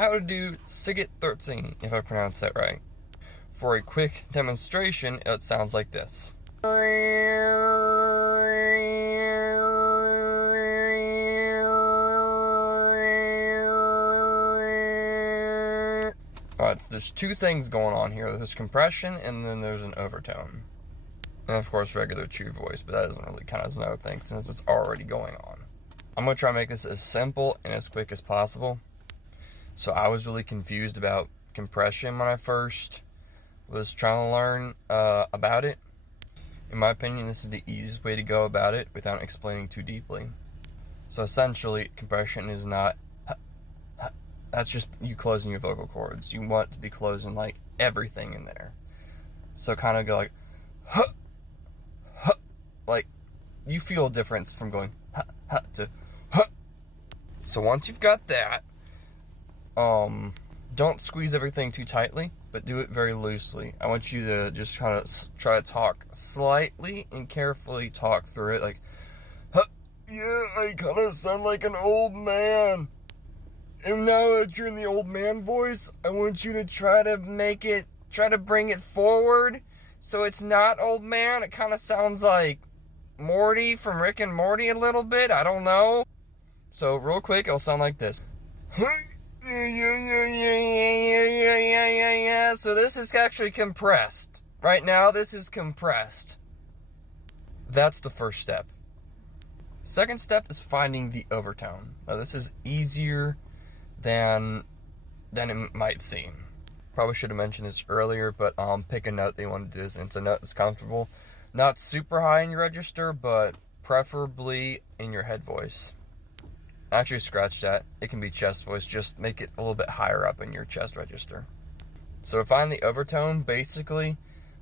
how to do Sygyt throat singing, if I pronounce that right. For a quick demonstration, it sounds like this. Alright, so there's two things going on here. There's compression, and then there's an overtone. And of course, regular true voice, but that doesn't really count as another thing since it's already going on. I'm going to try to make this as simple and as quick as possible. So I was really confused about compression when I first was trying to learn about it. In my opinion, this is the easiest way to go about it without explaining too deeply. So essentially, compression is not, that's just you closing your vocal cords. You want it to be closing like everything in there. So kind of go like, like you feel a difference from going to. So once you've got that, don't squeeze everything too tightly, but do it very loosely. I want you to just kind of try to talk slightly and carefully talk through it, like, yeah, I kind of sound like an old man. And now that you're in the old man voice, I want you to try to bring it forward so it's not old man. It kind of sounds like Morty from Rick and Morty a little bit. I don't know. So real quick, it'll sound like this. So this is actually compressed. Right now, this is compressed. That's the first step. Second step is finding the overtone. Now this is easier than it might seem. Probably should have mentioned this earlier, but pick a note that you want to do this, and it's a note that's comfortable. Not super high in your register, but preferably in your head voice. Actually, scratch that. It can be chest voice. Just make it a little bit higher up in your chest register. So to find the overtone, basically,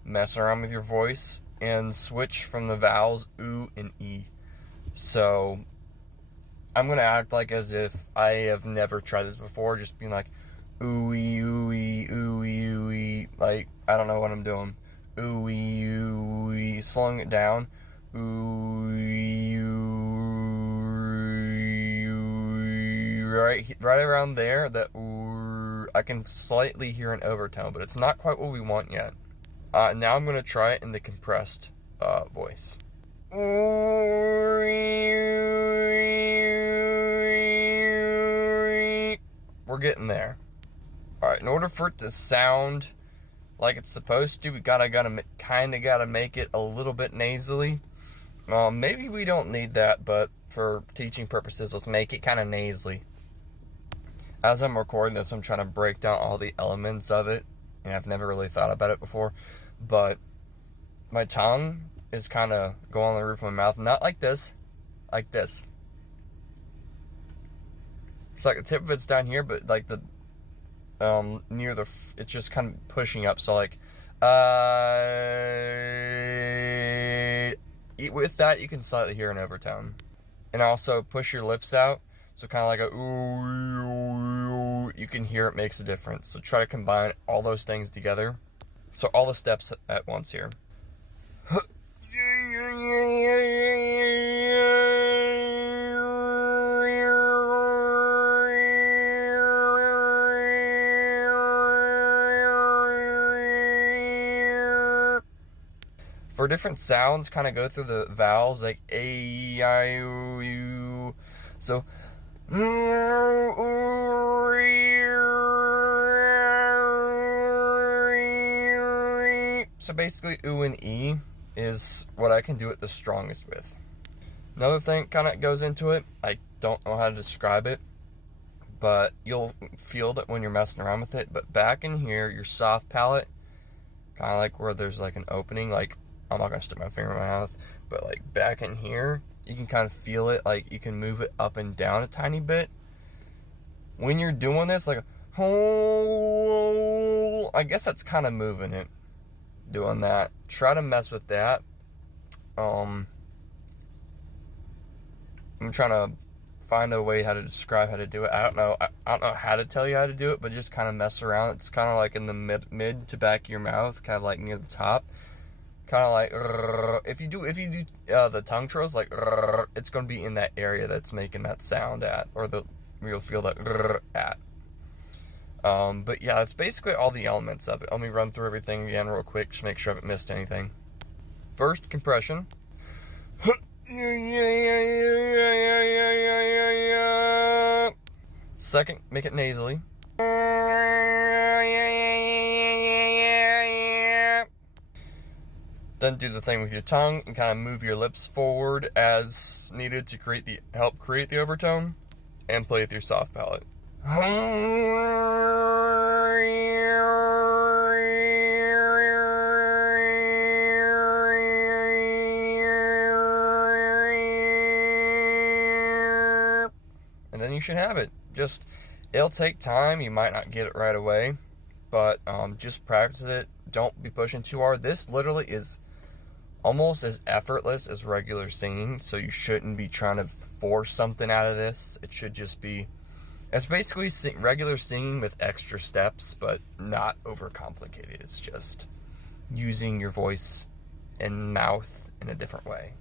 mess around with your voice and switch from the vowels oo and e. So I'm going to act like as if I have never tried this before, just being like, ooey, ooey, ooey, ooey. Like, I don't know what I'm doing. Ooey, ooey. Slowing it down. Ooey, ooey. Right around there, that ooh, I can slightly hear an overtone, but it's not quite what we want yet. Now I'm going to try it in the compressed voice. We're getting there. Alright, in order for it to sound like it's supposed to, we gotta make it a little bit nasally. Maybe we don't need that, but for teaching purposes, let's make it kind of nasally. As I'm recording this, I'm trying to break down all the elements of it, and I've never really thought about it before, but my tongue is kind of going on the roof of my mouth, not like this, like this. It's like the tip of it's down here, but like the near the, it's just kind of pushing up. So like, with that, you can slightly hear an overtone, and also push your lips out. So kind of like a ooh, you can hear it makes a difference. So try to combine all those things together. So all the steps at once here. For different sounds, kind of go through the vowels like A, I, O, U. So, basically, oo and e is what I can do it the strongest with. Another thing kind of goes into it. I don't know how to describe it, but you'll feel that when you're messing around with it. But back in here, your soft palate, kind of like where there's like an opening, like, I'm not going to stick my finger in my mouth, but like back in here, you can kind of feel it, like you can move it up and down a tiny bit. When you're doing this, like, oh, I guess that's kind of moving it, doing that. Try to mess with that. I'm trying to find a way how to describe how to do it. I don't know how to tell you how to do it, but just kind of mess around. It's kind of like in the mid to back of your mouth, kind of like near the top. Kind of like, if you do the tongue twirls, like, it's going to be in that area that's making that sound at, or you'll feel that at. But yeah, it's basically all the elements of it. Let me run through everything again real quick, just make sure I haven't missed anything. First, compression. Second, make it nasally. Then do the thing with your tongue and kind of move your lips forward as needed to help create the overtone, and play with your soft palate. And then you should have it. It'll take time. You might not get it right away, but just practice it. Don't be pushing too hard. This literally is almost as effortless as regular singing, so you shouldn't be trying to force something out of this. It should just be, it's basically regular singing with extra steps, but not overcomplicated. It's just using your voice and mouth in a different way.